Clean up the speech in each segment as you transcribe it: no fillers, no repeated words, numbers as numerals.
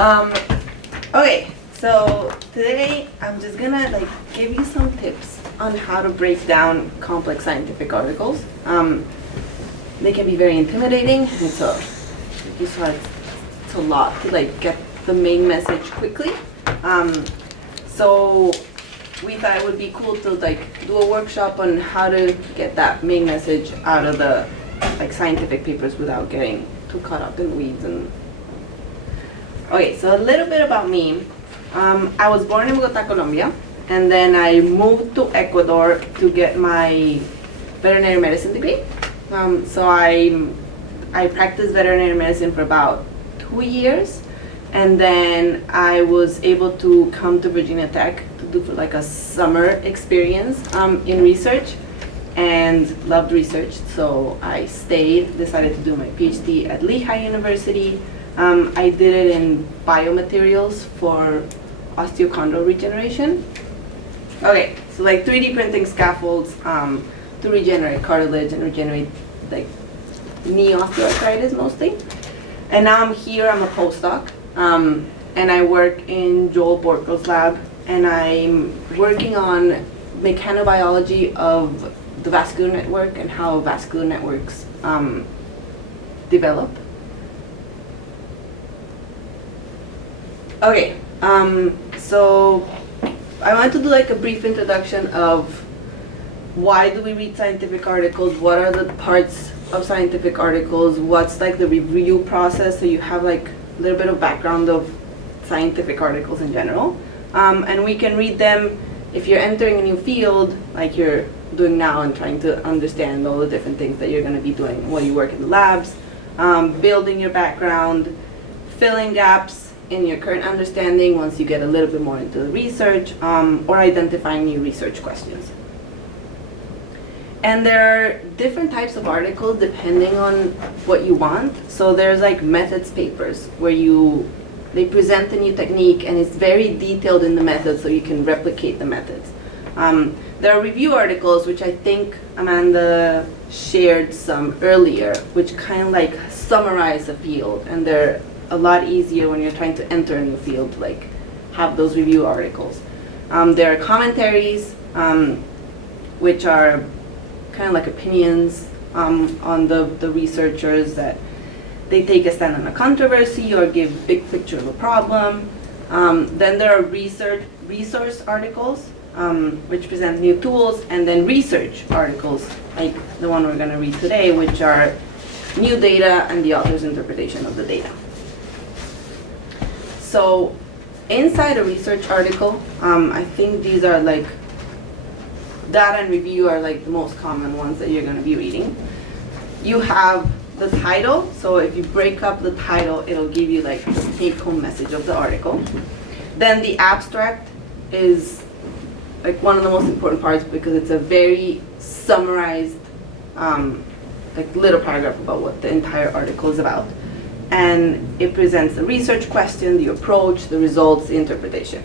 Um, okay, so today I'm just gonna give you some tips on how to break down complex scientific articles. They can be very intimidating. It's a lot to get the main message quickly. So we thought it would be cool to do a workshop on how to get that main message out of the scientific papers without getting too caught up in the weeds. And okay, so a little bit about me. I was born in Bogota, Colombia, and then I moved to Ecuador to get my veterinary medicine degree. So I practiced veterinary medicine for about 2 years, and then I was able to come to Virginia Tech to do a summer experience in research, and loved research. So I stayed, decided to do my PhD at Lehigh University. I did it in biomaterials for osteochondral regeneration. Okay, so 3D printing scaffolds to regenerate cartilage and regenerate knee osteoarthritis mostly. And now I'm here, I'm a postdoc, and I work in Joel Borko's lab, and I'm working on mechanobiology of the vascular network and how vascular networks develop. Okay, so I want to do a brief introduction of why do we read scientific articles, what are the parts of scientific articles, what's the review process, so you have a little bit of background of scientific articles in general. And we can read them if you're entering a new field, like you're doing now, and trying to understand all the different things that you're going to be doing while you work in the labs, building your background, filling gaps in your current understanding once you get a little bit more into the research, or identifying new research questions. And there are different types of articles depending on what you want. So there's methods papers where they present a new technique and it's very detailed in the method so you can replicate the methods. There are review articles, which I think Amanda shared some earlier, which kind of summarize the field, and they're a lot easier when you're trying to enter a new field to have those review articles. There are commentaries, which are kind of opinions on the researchers, that they take a stand on a controversy or give big picture of a problem. Then there are resource articles, which present new tools, and then research articles, like the one we're going to read today, which are new data and the author's interpretation of the data. So inside a research article, I think these are data and review are the most common ones that you're going to be reading. You have the title, so if you break up the title, it'll give you the take-home message of the article. Then the abstract is one of the most important parts because it's a very summarized little paragraph about what the entire article is about. And it presents the research question, the approach, the results, the interpretation.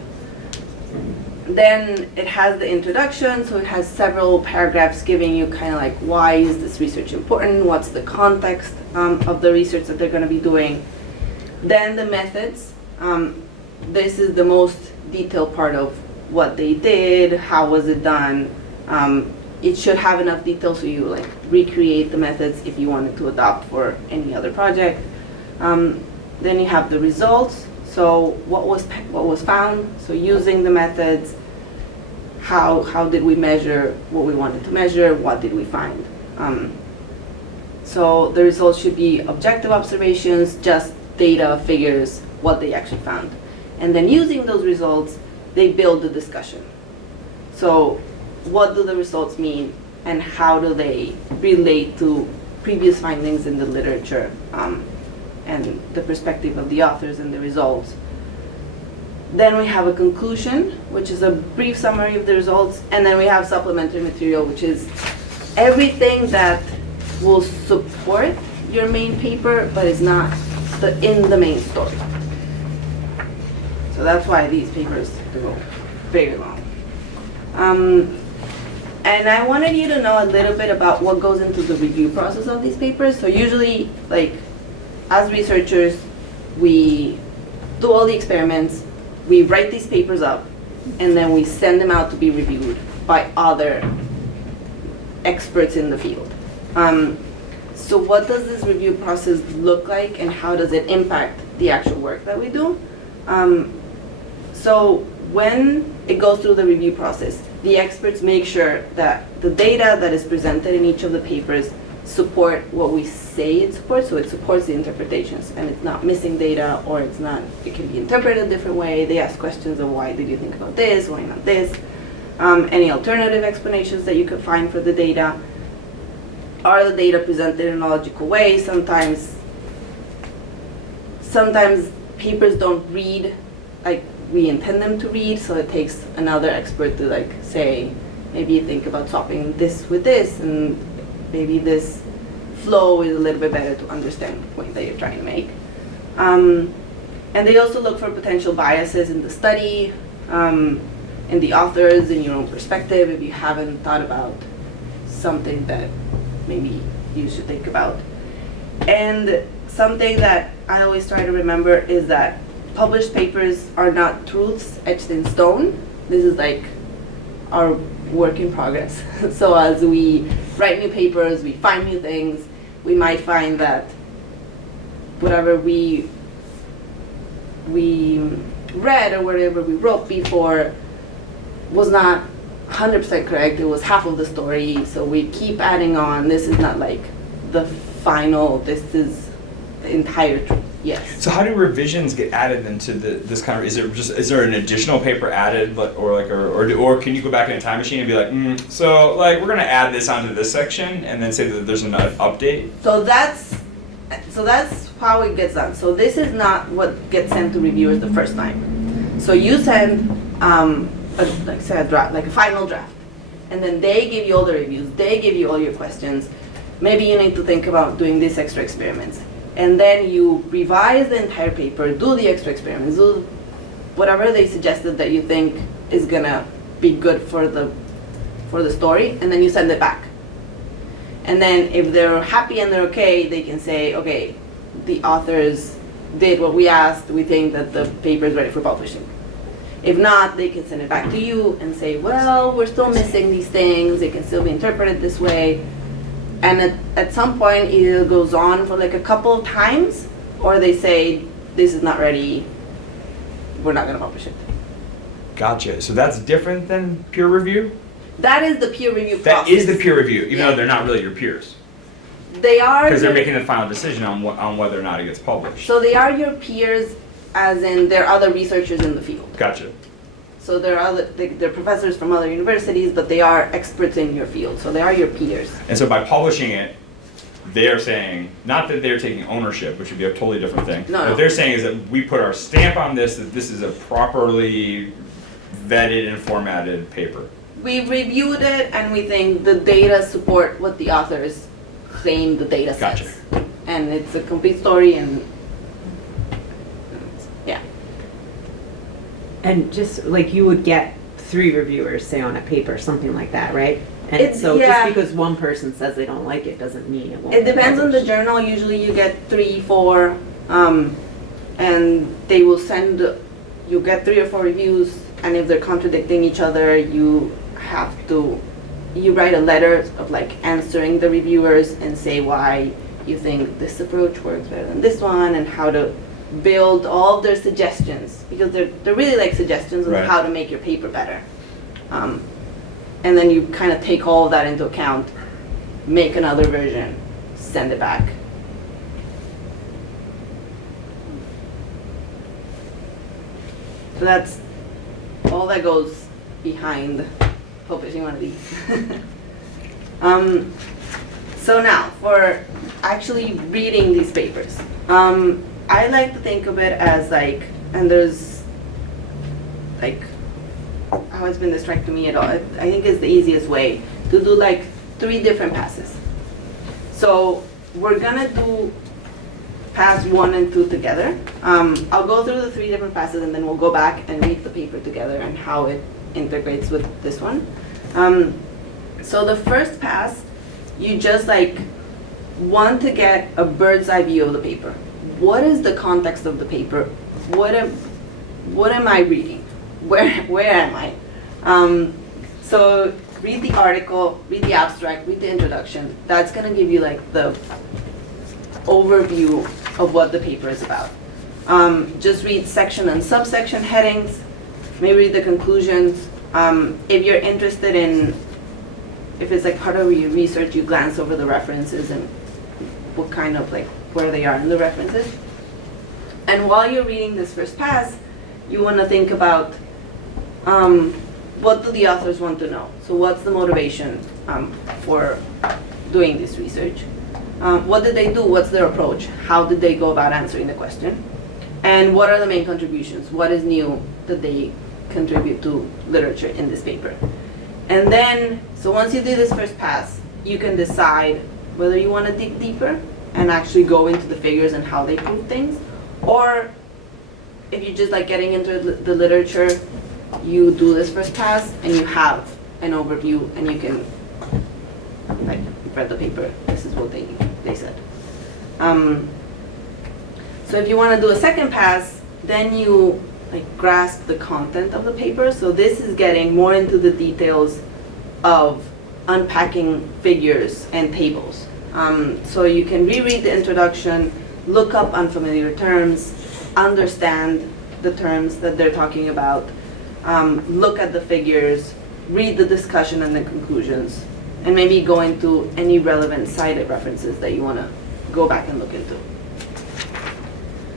Then it has the introduction, so it has several paragraphs giving you kind of why is this research important, what's the context of the research that they're going to be doing. Then the methods. This is the most detailed part of what they did, how was it done. It should have enough detail so you recreate the methods if you wanted to adopt for any other project. Then you have the results. So what was found? So using the methods, how did we measure what we wanted to measure? What did we find? So the results should be objective observations, just data, figures, what they actually found. And then using those results, they build the discussion. So what do the results mean, and how do they relate to previous findings in the literature? And the perspective of the authors and the results. Then we have a conclusion, which is a brief summary of the results, and then we have supplementary material, which is everything that will support your main paper, but is not in the main story. So that's why these papers go very long. And I wanted you to know a little bit about what goes into the review process of these papers. So usually, as researchers, we do all the experiments, we write these papers up, and then we send them out to be reviewed by other experts in the field. So what does this review process look like, and how does it impact the actual work that we do? So when it goes through the review process, the experts make sure that the data that is presented in each of the papers support what we say it supports, so it supports the interpretations, and it's not missing data, or it can be interpreted a different way. They ask questions of why did you think about this, why not this, any alternative explanations that you could find for the data. Are the data presented in a logical way? Sometimes papers don't read like we intend them to read, so it takes another expert to like say, maybe you think about swapping this with this, and maybe this flow is a little bit better to understand the point that you're trying to make. And they also look for potential biases in the study, in the authors, in your own perspective, if you haven't thought about something that maybe you should think about. And something that I always try to remember is that published papers are not truths etched in stone. This is like our work in progress. So as we write new papers, we find new things, we might find that whatever we read or whatever we wrote before was not 100% correct. It was half of the story, so we keep adding on. This is not like the final, this is the entire truth. Yes. So how do revisions get added into this kind of, is there an additional paper added, or can you go back in a time machine and be like, so like we're gonna add this onto this section and then say that there's an update? So that's how it gets done. So this is not what gets sent to reviewers the first time. So you send a final draft, and then they give you all the reviews, they give you all your questions. Maybe you need to think about doing these extra experiments. And then you revise the entire paper, do the extra experiments, do whatever they suggested that you think is gonna be good for the story, and then you send it back. And then if they're happy and they're okay, they can say, okay, the authors did what we asked, we think that the paper is ready for publishing. If not, they can send it back to you and say, well, we're still missing these things, it can still be interpreted this way. And at some point, either it goes on for like a couple of times, or they say, this is not ready, we're not going to publish it. Gotcha. So that's different than peer review? That is the peer review process. That is the peer review, even though they're not really your peers. They are. Because they're making the final decision on whether or not it gets published. So they are your peers, as in they're other researchers in the field. Gotcha. So they're professors from other universities, but they are experts in your field. So they are your peers. And so by publishing it, they are saying, not that they're taking ownership, which would be a totally different thing. No. What they're saying is that we put our stamp on this, that this is a properly vetted and formatted paper. We reviewed it, and we think the data support what the authors claim the data says. Gotcha. And it's a complete story, and yeah. And just like you would get 3 reviewers, say, on a paper, something like that, right? And It's- so yeah. just because one person says they don't like it doesn't mean it won't. It be depends on the published. journal. Usually you get 3, 4, and they will send, you get 3 or 4 reviews, and if they're contradicting each other, you write a letter of like answering the reviewers and say why you think this approach works better than this one, and how to build all of their suggestions, because they're really like suggestions on Right. how to make your paper better. And then you kind of take all of that into account, make another version, send it back. So that's all that goes behind publishing one of these. So now, for actually reading these papers, I like to think of it as like, and there's like, how it's been described to me at all, I think it's the easiest way to do like 3 different passes. So we're gonna do pass 1 and 2 together. I'll go through the 3 different passes, and then we'll go back and read the paper together and how it integrates with this one. So the first pass, you just like want to get a bird's eye view of the paper. What is the context of the paper what am I reading? Where am I? So read the article, read the abstract, read the introduction. That's gonna give you like the overview of what the paper is about. Just read section and subsection headings, maybe read the conclusions. If you're interested in, if it's like part of your research, you glance over the references and what kind of like, where they are in the references. And while you're reading this first pass, you want to think about what do the authors want to know? So what's the motivation for doing this research? What did they do? What's their approach? How did they go about answering the question? And what are the main contributions? What is new that they contribute to literature in this paper? And then, so once you do this first pass, you can decide whether you want to dig deeper and actually go into the figures and how they prove things, or if you're just like getting into the literature, you do this first pass and you have an overview and you can, like, you've read the paper, this is what they said. So if you want to do a second pass, then you like grasp the content of the paper. So this is getting more into the details of unpacking figures and tables. So you can reread the introduction, look up unfamiliar terms, understand the terms that they're talking about, look at the figures, read the discussion and the conclusions, and maybe go into any relevant cited references that you want to go back and look into.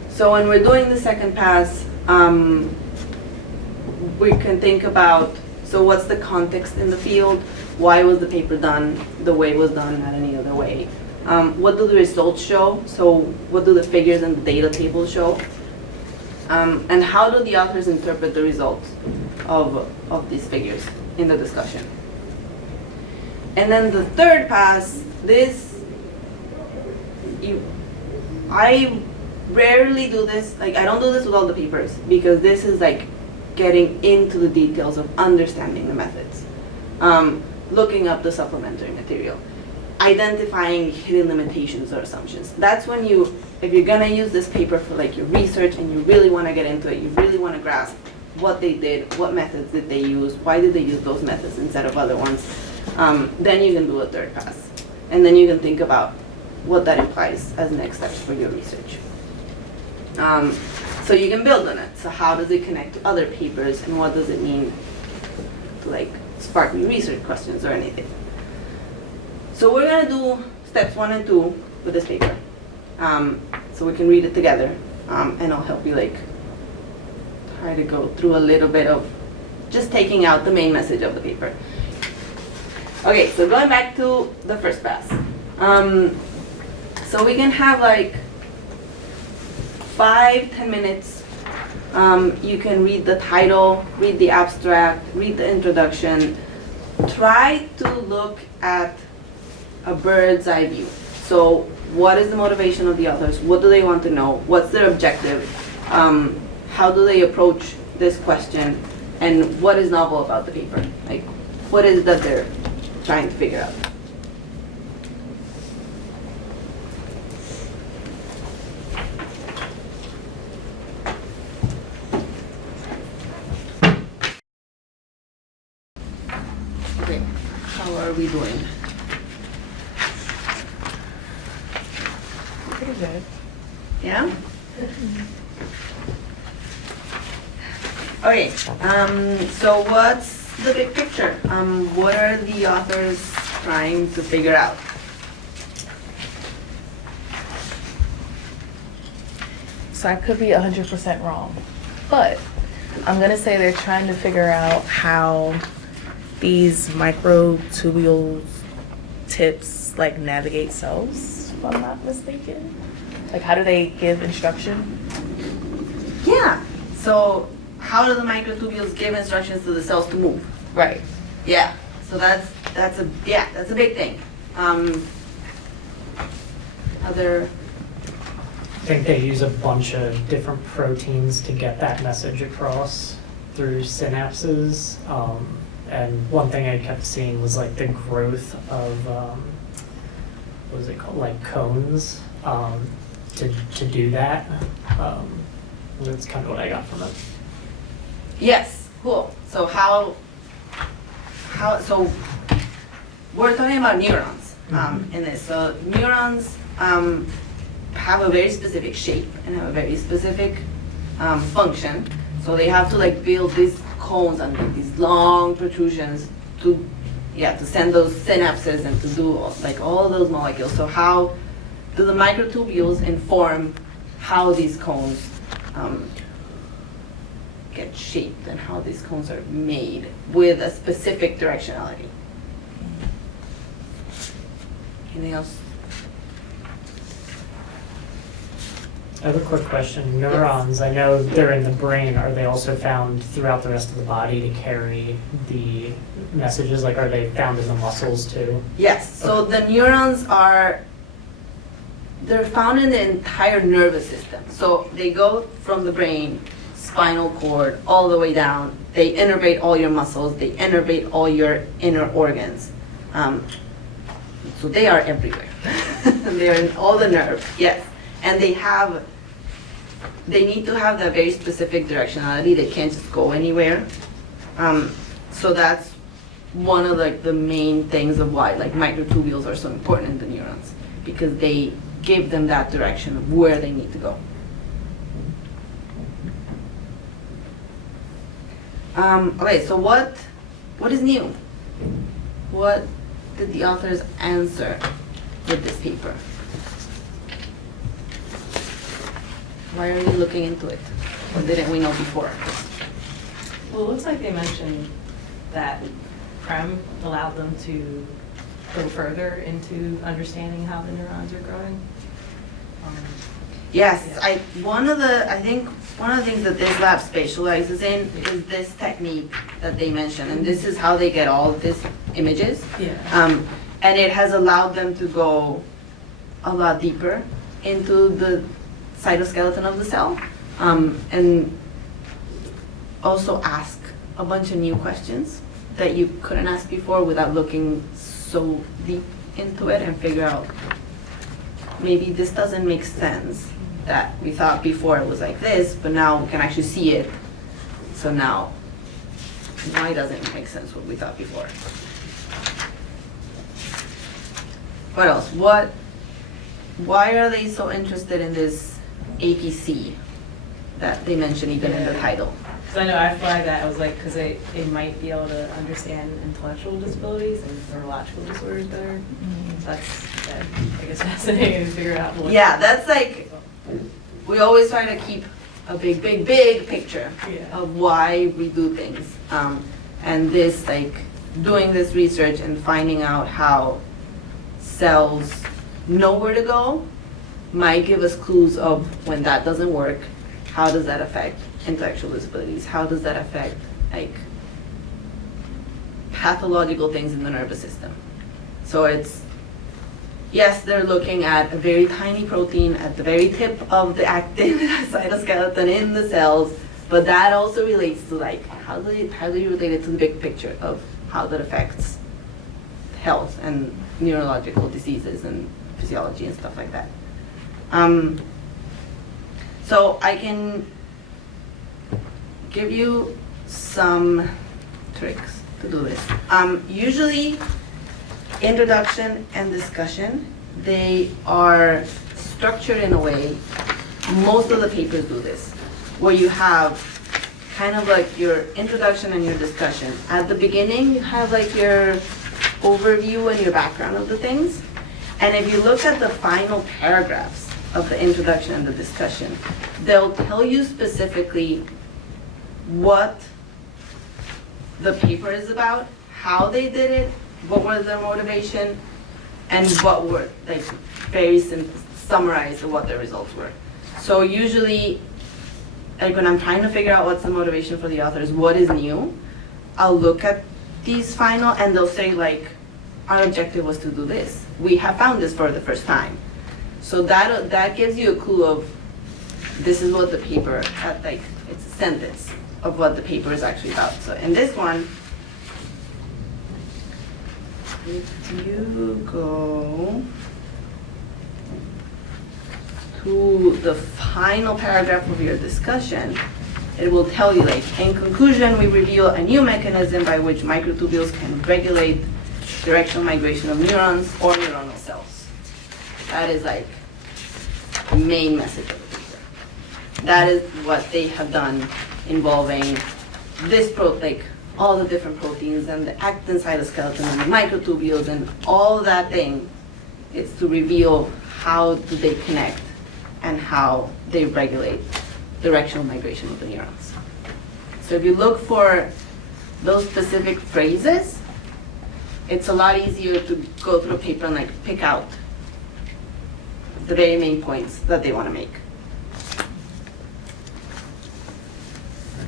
So when we're doing the second pass, we can think about, so what's the context in the field? Why was the paper done the way it was done, not any other way? What do the results show? So what do the figures and the data tables show? And how do the authors interpret the results of these figures in the discussion? And then the third pass, I rarely do this, like I don't do this with all the papers, because this is like getting into the details of understanding the methods, looking up the supplementary material, identifying hidden limitations or assumptions. That's when if you're gonna use this paper for like your research and you really wanna get into it, you really wanna grasp what they did, what methods did they use, why did they use those methods instead of other ones, then you can do a third pass. And then you can think about what that implies as next steps for your research. So you can build on it. So how does it connect to other papers and what does it mean to like spark new research questions or anything? So we're gonna do steps 1 and 2 with this paper. So we can read it together and I'll help you like try to go through a little bit of just taking out the main message of the paper. Okay, so going back to the first pass. So we can have like 5-10 minutes. You can read the title, read the abstract, read the introduction. Try to look at a bird's eye view. So what is the motivation of the authors? What do they want to know? What's their objective? How do they approach this question? And what is novel about the paper? Like, what is it that they're trying to figure out? Okay, how are we doing? Pretty good. Yeah? Okay, so what's the big picture? What are the authors trying to figure out? So I could be 100% wrong, but I'm gonna say they're trying to figure out how these microtubules tips like navigate cells, if I'm not mistaken. Like how do they give instruction? Yeah, so how do the microtubules give instructions to the cells to move? Right. Yeah, so that's a big thing. Other, I think they use a bunch of different proteins to get that message across through synapses. And one thing I kept seeing was like the growth of, what was it called, like cones to do that. That's kind of what I got from it. Yes, cool. So so we're talking about neurons in this. So neurons have a very specific shape and have a very specific function. So they have to like build these cones and like these long protrusions to send those synapses and to do all those molecules. So how do the microtubules inform how these cones get shaped and how these cones are made with a specific directionality? Anything else? I have a quick question. Neurons, I know they're in the brain. Are they also found throughout the rest of the body to carry the messages? Like, are they found in the muscles too? Yes, so the neurons they're found in the entire nervous system. So they go from the brain, spinal cord, all the way down. They innervate all your muscles. They innervate all your inner organs. So they are everywhere. They're in all the nerves, yes. And they need to have that very specific directionality. They can't just go anywhere. So that's one of the main things of why microtubules are so important in the neurons, because they give them that direction of where they need to go. Okay, so what is new? What did the authors answer with this paper? Why are you looking into it? Or didn't we know before? Well, it looks like they mentioned that Prem allowed them to go further into understanding how the neurons are growing. Yes, Yeah. I think one of the things that this lab specializes in is this technique that they mentioned, and this is how they get all of these images. Yeah. And it has allowed them to go a lot deeper into the cytoskeleton of the cell, and also ask a bunch of new questions that you couldn't ask before without looking so deep into it, and figure out maybe this doesn't make sense, that we thought before it was like this, but now we can actually see it. So now, why doesn't it make sense what we thought before? What else? Why are they so interested in this APC that they mention even in the title? So I know I flagged that, I was like, because they might be able to understand intellectual disabilities and neurological disorders better. So that's, I guess, fascinating to figure out what. Yeah, that's we always try to keep a big picture Yeah. of why we do things. And this, doing this research and finding out how cells know where to go might give us clues of when that doesn't work, how does that affect intellectual disabilities? How does that affect pathological things in the nervous system? So yes, they're looking at a very tiny protein at the very tip of the actin cytoskeleton in the cells, but that also relates to how do you relate it to the big picture of how that affects health and neurological diseases and physiology and stuff like that. So I can give you some tricks to do this. Usually, introduction and discussion, they are structured in a way, most of the papers do this, where you have kind of your introduction and your discussion. At the beginning, you have your overview and your background of the things. And if you look at the final paragraphs of the introduction and the discussion, they'll tell you specifically what the paper is about, how they did it, what was their motivation, and what were very summarized of what the results were. So usually, when I'm trying to figure out what's the motivation for the authors, what is new, I'll look at these final, and they'll say our objective was to do this. We have found this for the first time. So that gives you a clue of this is what the paper had, it's a sentence of what the paper is actually about. So in this one, if you go to the final paragraph of your discussion, it will tell you like, in conclusion, we reveal a new mechanism by which microtubules can regulate directional migration of neurons or neuronal cells. That is like the main message of the paper. That is what they have done involving this like all the different proteins and the actin cytoskeleton and the microtubules and all that thing. It's to reveal how do they connect and how they regulate directional migration of the neurons. So if you look for those specific phrases, it's a lot easier to go through a paper and like pick out the very main points that they want to make.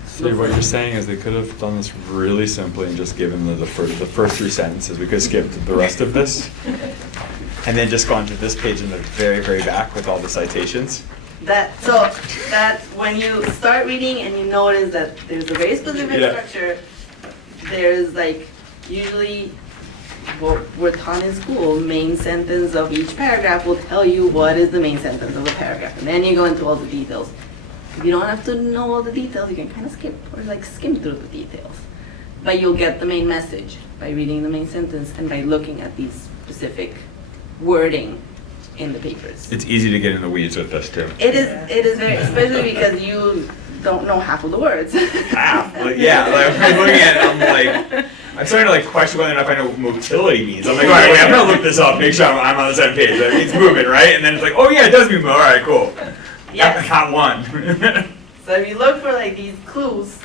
So what you're saying is they could have done this really simply and just given the first 3 sentences. We could have skipped the rest of this and then just gone to this page in the very, very back with all the citations. So that's when you start reading and you notice that there's a very specific structure. There's like usually what we're taught in school, main sentence of each paragraph will tell you what is the main sentence of the paragraph. And then you go into all the details. If you don't have to know all the details, you can kind of skip or like skim through the details. But you'll get the main message by reading the main sentence and by looking at these specific wording in the papers. It's easy to get in the weeds with this too. It is very, especially because you don't know half of the words. Half? Like, yeah, like I'm looking at it, I'm like, I'm starting to like question whether or not I know what motility means. I'm like, all right, wait, I'm gonna look this up, make sure I'm on the same page. That means moving, right? And then it's like, oh yeah, it does mean move. All right, cool. Yes. Got one. So if you look for like these clues,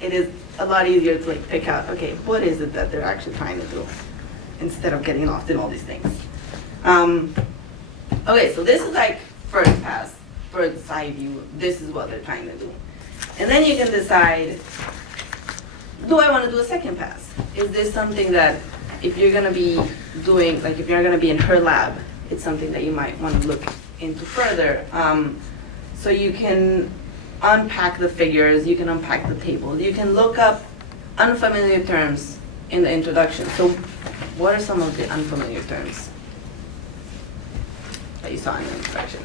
it is a lot easier to like pick out, okay, what is it that they're actually trying to do, instead of getting lost in all these things. Okay, so this is like first pass, bird's eye view. This is what they're trying to do. And then you can decide, do I want to do a second pass? Is this something that if you're going to be doing, like if you're going to be in her lab, it's something that you might want to look into further. So you can unpack the figures, you can unpack the tables, you can look up unfamiliar terms in the introduction. So what are some of the unfamiliar terms that you saw in the introduction?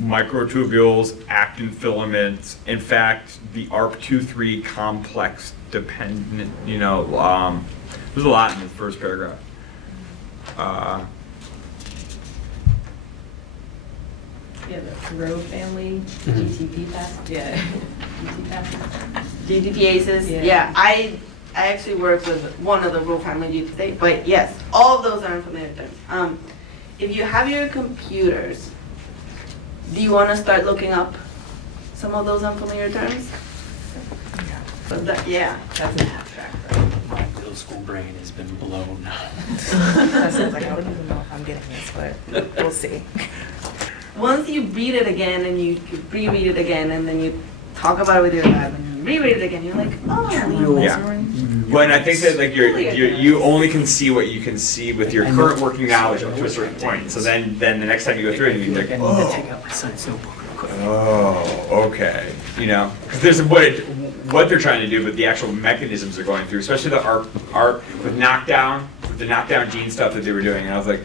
Microtubules, actin filaments. In fact, the ARP23 complex dependent, there's a lot in the first paragraph. Yeah, the row family, GTP pass, yeah, GTP pass. GTPases, Yeah. I actually work with one of the row family GTPases, but yes, all of those are unfamiliar terms. If you have your computers, do you want to start looking up some of those unfamiliar terms? Yeah. That's an abstract, right? My middle school brain has been blown. That sounds like I don't even know if I'm getting this, but we'll see. Once you read it again and you reread it again and then you talk about it with your lab and you reread it again, you're like, oh. Yeah. Well, and I think that like you only can see what you can see with your current working knowledge up to a certain point. So then the next time you go through it, you're like, I need to take out my son's notebook real quick. oh, okay. Because there's what they're trying to do, but the actual mechanisms they're going through, especially the ARP with the knockdown gene stuff that they were doing, and I was like,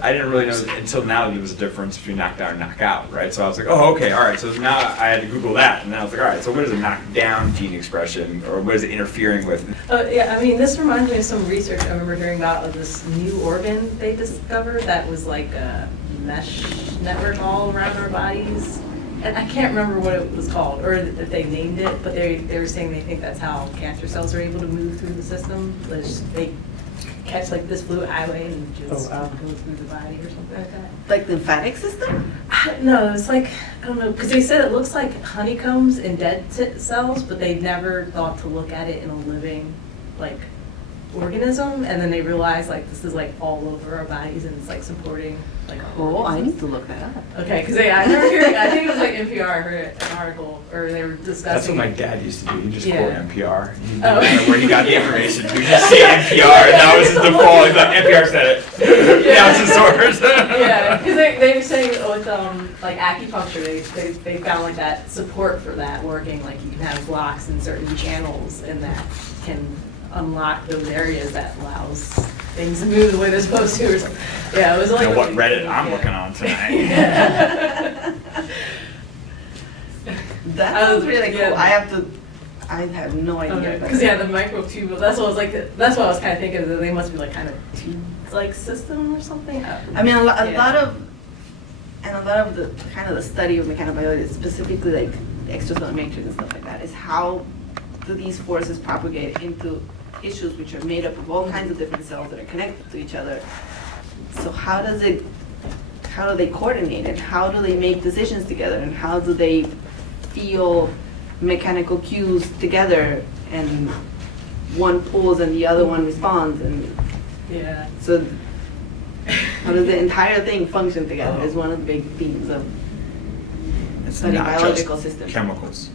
I didn't really know until now that there was a difference between knockdown and knockout, right? So I was like, oh, okay, all right. So now I had to Google that, and then I was like, all right, so what is a knockdown gene expression, or what is it interfering with? Yeah, I mean, this reminds me of some research I remember hearing about of this new organ they discovered that was like a mesh network all around our bodies. And I can't remember what it was called, or if they named it, but they were saying they think that's how cancer cells are able to move through the system. They catch like this fluid highway and just go through the body or something like that. Like the lymphatic system? No, it's like, I don't know, because they said it looks like honeycombs in dead cells, but they never thought to look at it in a living, like, organism, and then they realized, like, this is, like, all over our bodies, and it's, like, supporting, like, our Oh, I organisms. need to look that up. Okay, because I remember hearing, I think it was, like, NPR, I heard an article, or they were discussing. That's what my dad used to do. He just Yeah. quote NPR. He didn't Oh. matter where he got the information. He would just say NPR, and that was his default. He's like, NPR said it. Yeah. That was his source. Yeah, because they were saying with like acupuncture, they found like that support for that working. Like you can have blocks in certain channels, and that can unlock those areas that allows things to move the way they're supposed to. Or something. Yeah, it was like. You know what Reddit I'm looking on. on tonight. That sounds really cool. I have no idea. Because the microtubule, that's what I was like, that's what I was kind of thinking, that they must be like kind of tube-like system or something. I mean, a lot of the kind of the study of mechanobiology, specifically like extracellular matrix and stuff like that, is how do these forces propagate into tissues which are made up of all kinds of different cells that are connected to each other. So how do they coordinate it? How do they make decisions together? And how do they feel mechanical cues together, and one pulls and the other one responds, and so how does the entire thing function together is one of the big themes of studying biological systems. Chemicals.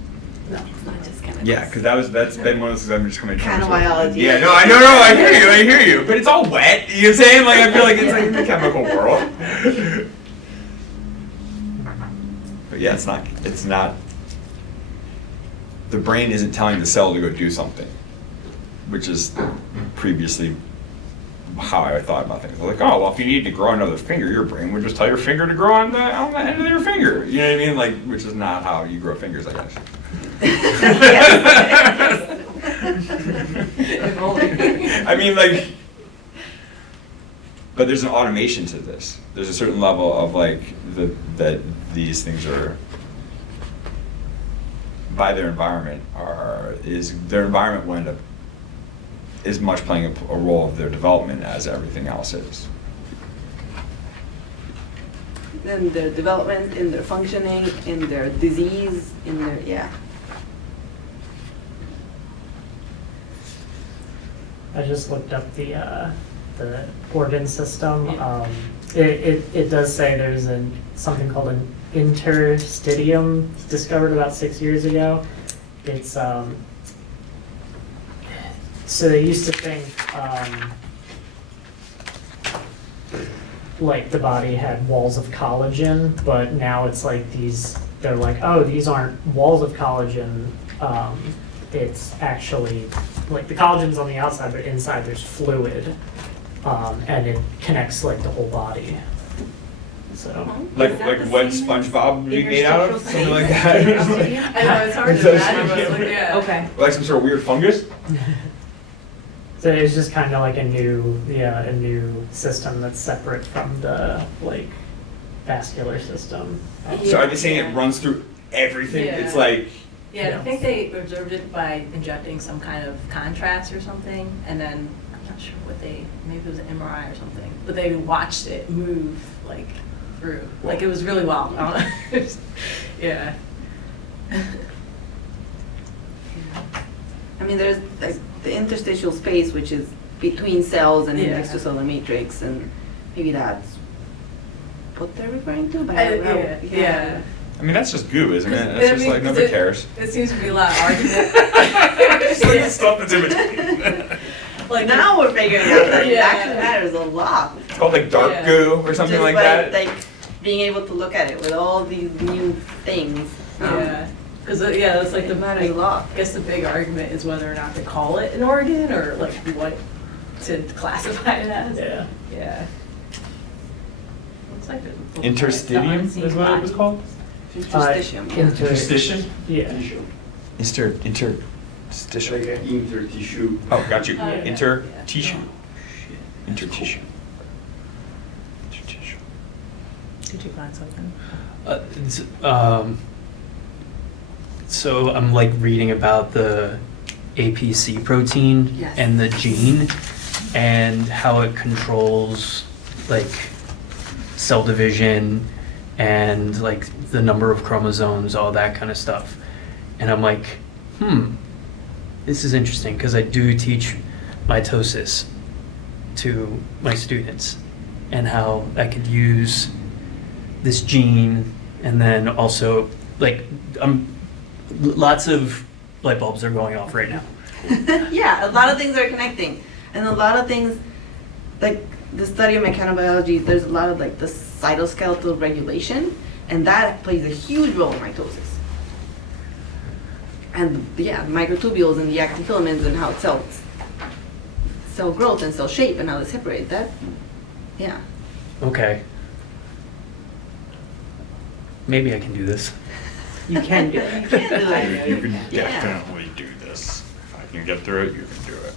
No, it's not just chemicals. Yeah, because that's been one of those things I'm just coming to. Mechanobiology. Yeah, no, I hear you, but it's all wet. You know what I'm saying? Like, I feel like it's like in the chemical world. But yeah, it's not. The brain isn't telling the cell to go do something, which is previously how I thought about things. I was like, oh, well, if you need to grow another finger, your brain would just tell your finger to grow on the end of your finger. You know what I mean? Like, which is not how you grow fingers, I guess. I mean, like, but there's an automation to this. There's a certain level of like that these things are, by their environment, their environment will end up is much playing a role of their development as everything else is. In their development, in their functioning, in their disease, in their I just looked up the organ system. It does say there's something called an interstitium discovered about 6 years ago. It's so they used to think like the body had walls of collagen, but now it's like they're like, oh, these aren't walls of collagen. It's actually like the collagen's on the outside, but inside there's fluid, and it connects like the whole body. So Like what SpongeBob would be made out of? Something like that. I know, it's hard to imagine, but it's like, yeah. Okay. Like some sort of weird fungus? So it's just kind of like a new system that's separate from the like vascular system. So are they saying it runs through everything? Yeah. It's like, Yeah, I think they observed it by injecting some kind of contrast or something, and then, I'm not sure maybe it was an MRI or something, but they watched it move like through. Like it was really wild. I don't know. Yeah. I mean, there's like the interstitial space, which is between cells and in the Yeah. extracellular matrix, and maybe that's what they're referring to. But Yeah. I mean, that's just goo, isn't it? 'Cause, That's I just mean, like nobody cares. It seems to be a lot of argument. It's like the stuff that's in between. Like Now we're figuring out that it Yeah. actually matters a lot. It's called like dark Yeah. goo or something Just like by, that. like being able to look at it with all these new things. Yeah, because that's like it matters a lot. I guess the big argument is whether or not to call it an organ or like what to classify it as. Yeah. Yeah. Looks like there's a book Interstitium on it, the is what it was unseen called? Interstitium. yeah. Interstitium? Yeah. Interstitial. Like an intertissue. Oh, got you. Oh, yeah. Intertissue. Intertissue. Did you find something? So I'm like reading about the APC protein Yes. and the gene and how it controls like cell division and like the number of chromosomes, all that kind of stuff. And I'm like, this is interesting because I do teach mitosis to my students and how I could use this gene and then also like lots of light bulbs are going off right now. Yeah, a lot of things are connecting, and a lot of things, like the study of mechanobiology, there's a lot of like the cytoskeletal regulation, and that plays a huge role in mitosis. And yeah, microtubules and the actin filaments and how cell growth and cell shape and how they separate that. Yeah. Okay. Maybe I can do this. You can do it. You can do it. You can Yeah. definitely do this. If I can get through it, you can do it.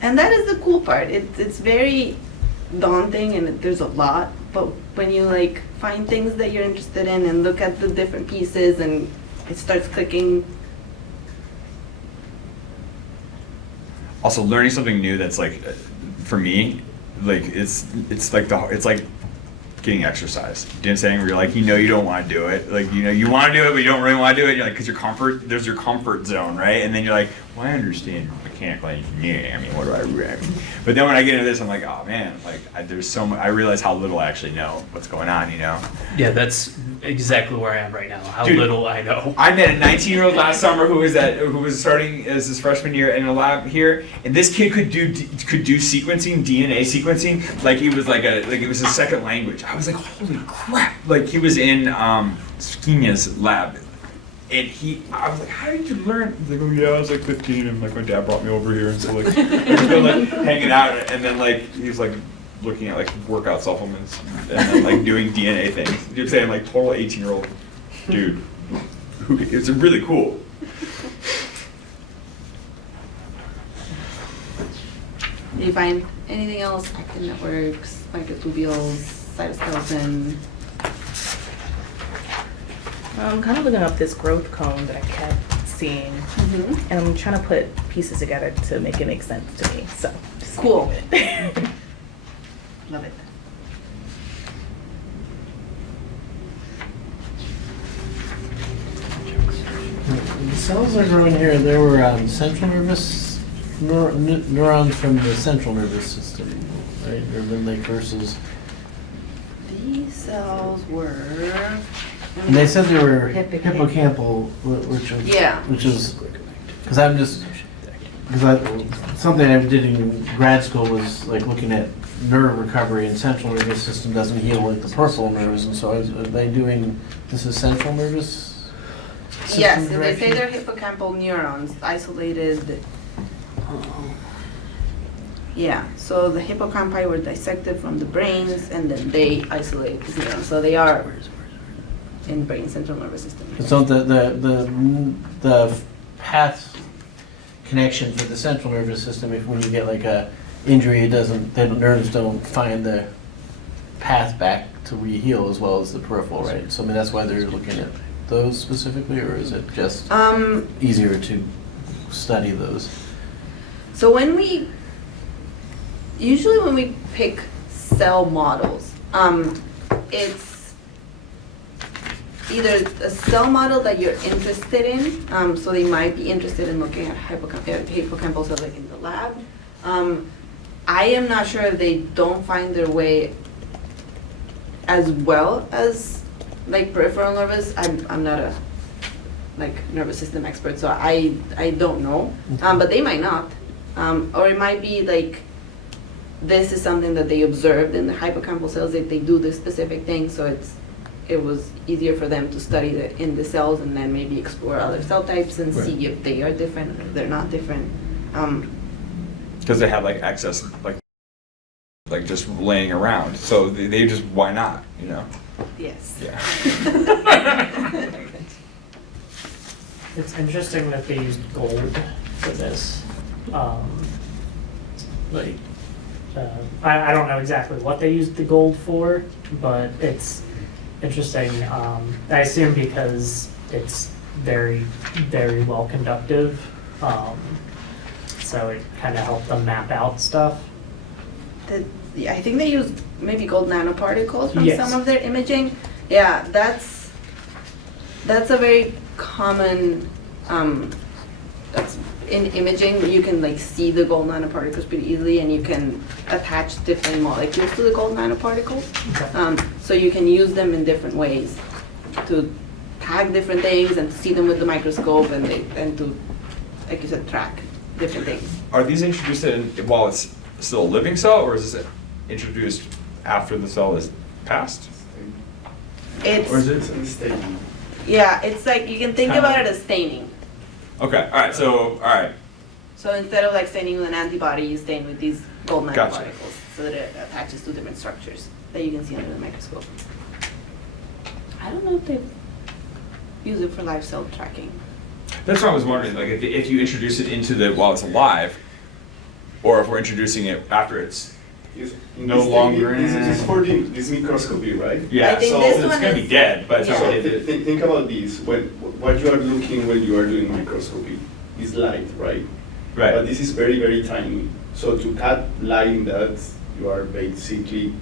And that is the cool part. It's very daunting and there's a lot, but when you like find things that you're interested in and look at the different pieces and it starts clicking. Also, learning something new that's like, for me, like it's like getting exercise. Do you know what I'm saying? Where you're like, you don't want to do it. Like, you want to do it, but you don't really want to do it. You're like, because there's your comfort zone, right? And then you're like, well, I understand mechanical engineering. I mean, what do I mean? But then when I get into this, I'm like, oh man, like there's so much. I realize how little I actually know what's going on. Yeah, that's exactly where I am right now. How Dude, little I know. I met a 19-year-old last summer who was starting as his freshman year in a lab here, and this kid could do sequencing, DNA sequencing, like it was like it was a second language. I was like, holy crap! Like he was in Skinia's lab, and I was like, how did you learn? He's like, oh yeah, I was like 15, and like my dad brought me over here, and so like we just been like hanging out, and then like he was like looking at like workout supplements and then like doing DNA things. You know what I'm saying? Like total 18-year-old dude. It's really cool. Do you find anything else? Actin networks, microtubules, cytoskeleton. I'm kind of looking up this growth cone that I kept seeing, Mm-hmm. and I'm trying to put pieces together to make it make sense to me. So just Cool. give me a minute. Love it. The cells are growing here. There were central nervous neurons from the central nervous system, right? Or then like versus. These cells were. And they said they were Hippocampal. hippocampal, which is because I'm just something I did in grad school was like looking at nerve recovery, and central nervous system doesn't heal like the peripheral nerves, and so are they doing this is central nervous system Yes, if they direction? say they're hippocampal neurons, isolated. Yeah, so the hippocampi were dissected from the brains and then they isolated these neurons. So they are in the brain central nervous system. So the path connection for the central nervous system, if when you get like a injury, the nerves don't find the path back to re-heal as well as the peripheral, right? So I mean that's why they're looking at those specifically, or is it just easier to study those? So usually when we pick cell models, it's either a cell model that you're interested in, so they might be interested in looking at hippocampal cells like in the lab. I am not sure if they don't find their way as well as like peripheral nervous. I'm not a nervous system expert, so I don't know, but they might not, or it might be like this is something that they observed in the hippocampal cells, that they do this specific thing, so it was easier for them to study that in the cells and then maybe explore other cell types and see if they are different or if they're not different. Because they have like excess, like just laying around. So they just, why not, Yes. Yeah. It's interesting that they used gold for this. I don't know exactly what they used the gold for, but it's interesting. I assume because it's very, very well conductive. So it kind of helped them map out stuff. I think they used maybe gold nanoparticles from Yes. some of their imaging. Yeah, that's a very common, that's in imaging, you can like see the gold nanoparticles pretty easily and you can attach different molecules to the gold nanoparticles. So you can use them in different ways to tag different things and to see them with the microscope and to, like you said, track different things. Are these introduced while it's still a living cell, or is this introduced after the cell is passed? Or is It's, it staining? yeah, it's like, you can think about it as staining. Okay, alright, so, alright. So instead of like staining with an antibody, you stain with these gold Gotcha. nanoparticles so that it attaches to different structures that you can see under the microscope. I don't know if they use it for live cell tracking. That's what I was wondering, like if you introduce it into the while it's alive, or if we're introducing it after it's no longer in. This is for this microscopy, right? Yeah, I think so this it's one gonna be is- dead, but it's yeah. not So really. think about this. What you are looking when you are doing microscopy is light, right? But Right. this is very, very tiny. So to cut light in that, you are basically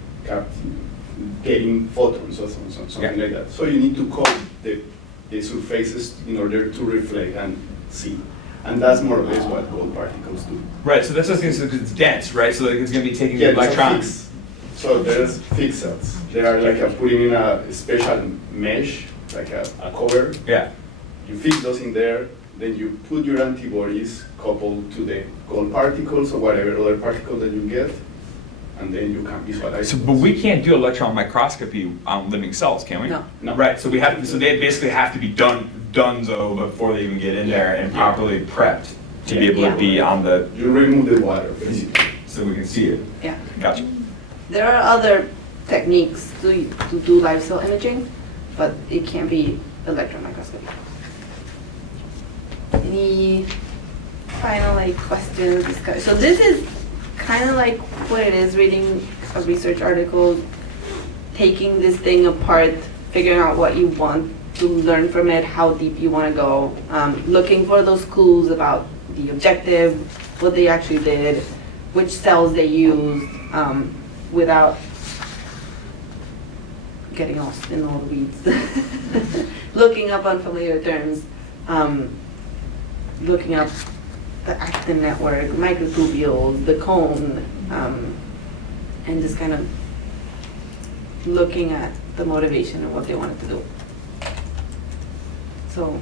getting photons or something Yeah. like that. So you need to coat the surfaces in order to reflect and see. And that's more or less what gold particles do. Right, so that's what I was gonna say, because it's dense, right? So like it's gonna be taking Yeah, the it's a electrons. fix. So there's fixed cells. They are like putting in a special mesh, like a cover. Yeah. You fix those in there, then you put your antibodies coupled to the gold particles or whatever other particle that you get, and then you can visualize. So, but we can't do electron microscopy on living cells, can we? No. No. Right, so we have, so they basically have to be donezo before they even get in there and properly prepped to be able Yeah. to be on the, You remove the water, basically. so we can see it. Yeah. Gotcha. There are other techniques to do live cell imaging, but it can't be electron microscopy. Any final like questions, discussion? So this is kind of like what it is, reading a research article, taking this thing apart, figuring out what you want to learn from it, how deep you want to go, looking for those clues about the objective, what they actually did, which cells they used, without getting lost in all the weeds. Looking up unfamiliar terms, looking up the actin network, microtubules, the cone, and just kind of looking at the motivation and what they wanted to do. So,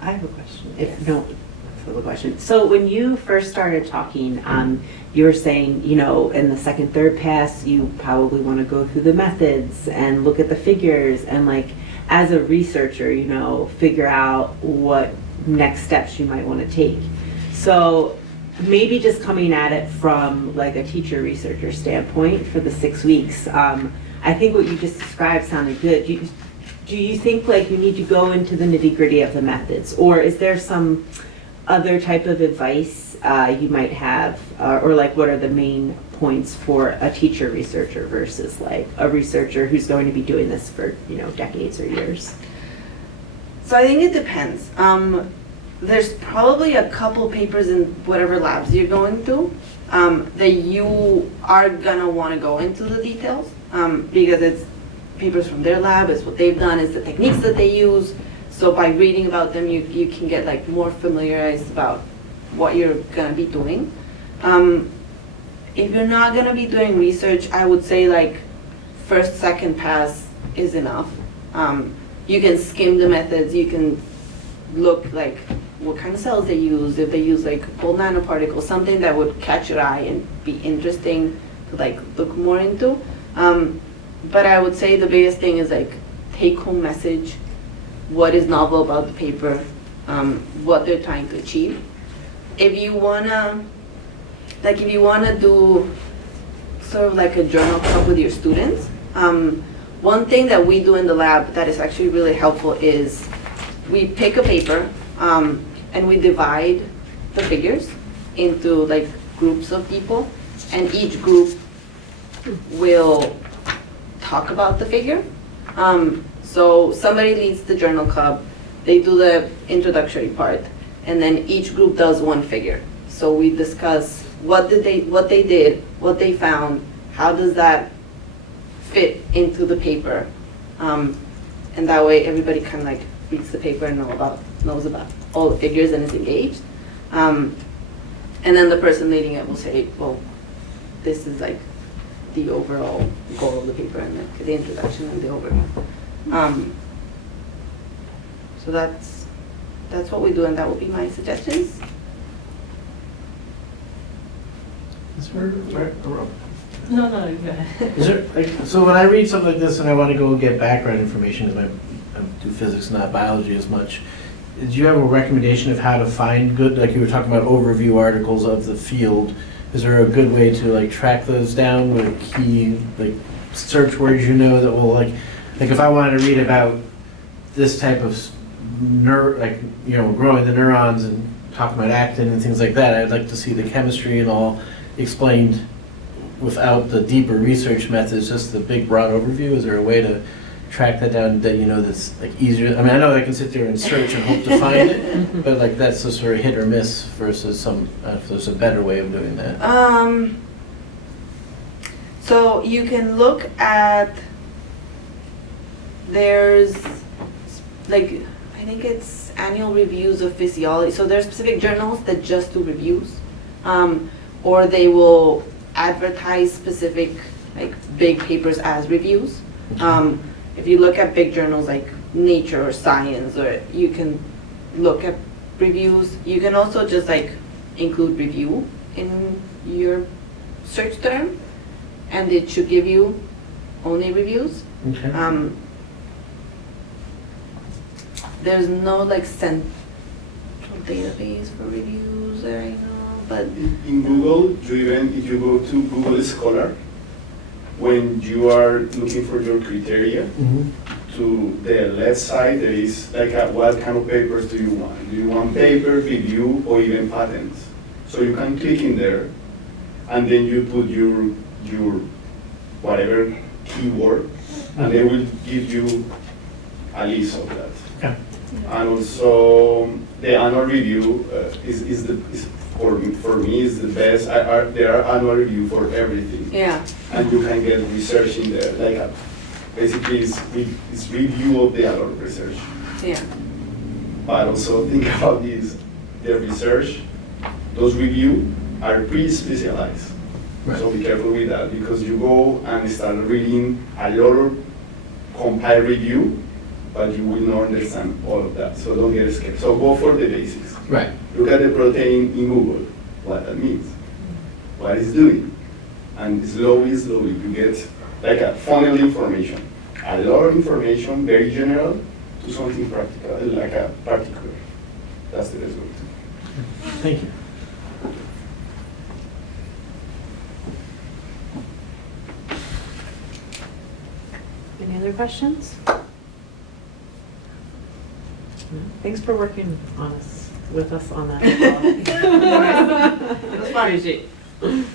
I have a question. If no, that's a little question. So when you first started talking, you were saying, you know, in the second, third pass, you probably want to go through the methods and look at the figures and like, as a researcher, you know, figure out what next steps you might want to take. So maybe just coming at it from like a teacher researcher standpoint for the 6 weeks, I think what you just described sounded good. Do you think like you need to go into the nitty gritty of the methods, or is there some other type of advice you might have, or like what are the main points for a teacher researcher versus like a researcher who's going to be doing this for, you know, decades or years? so I think it depends. There's probably a couple papers in whatever labs you're going to that you are gonna want to go into the details because it's papers from their lab, it's what they've done, it's the techniques that they use. So by reading about them, you can get like more familiarized about what you're gonna be doing. If you're not gonna be doing research, I would say like first, second pass is enough. You can skim the methods, you can look like what kind of cells they use, if they use like gold nanoparticles, something that would catch your eye and be interesting to like look more into. But I would say the biggest thing is like take home message, what is novel about the paper, what they're trying to achieve. If you wanna do sort of like a journal club with your students, one thing that we do in the lab that is actually really helpful is we pick a paper and we divide the figures into like groups of people, and each group will talk about the figure. So somebody leads the journal club, they do the introductory part, and then each group does one figure. So we discuss what they did, what they found, how does that fit into the paper, and that way everybody kind of like reads the paper and knows about all the figures and is engaged. And then the person leading it will say, well, this is like the overall goal of the paper and the introduction and the overview. So that's what we do, and that would be my suggestions. Is there, No, go ahead. is there, like, so when I read something like this and I want to go get background information, because I do physics, not biology as much, do you have a recommendation of how to find good, like you were talking about overview articles of the field, is there a good way to like track those down with key like search words you know that will like if I wanted to read about this type of growing the neurons and talking about actin and things like that, I'd like to see the chemistry and all explained without the deeper research methods, just the big broad overview. Is there a way to track that down that that's like easier? I mean, I know I can sit there and search and hope to find it, but like that's a sort of hit or miss versus if there's a better way of doing that. So you can look at, there's like, I think it's annual reviews of physiology. So there's specific journals that just do reviews, or they will advertise specific like big papers as reviews. If you look at big journals like Nature or Science, or you can look at reviews. You can also just like include review in your search term, and it should give you only reviews. Okay. There's no like central database for reviews that I know, but In Google, if you go to Google Scholar, when you are looking for your criteria, Mhm. to the left side there is like what kind of papers do you want? Do you want paper, review, or even patents? So you can click in there, and then you put your whatever keyword, and they will give you a list of that. Okay. And also the annual review is for me is the best. There are annual review for everything, yeah. and you can get research in there. Like basically, it's review of the annual research. Yeah. But also think about this: the research, those review are pretty specialized. Right. So be careful with that, because you go and start reading a lot of compiled review, but you will not understand all of that. So don't get scared. So go for the basics. Right. Look at the protein in Google, what that means, what it's doing. And slowly you get like a funnel information. A lot of information, very general, to something practical, like a particular. That's the best way to. Thank you. Any other questions? No? Thanks for working with us on that as well. It was fun. Appreciate it.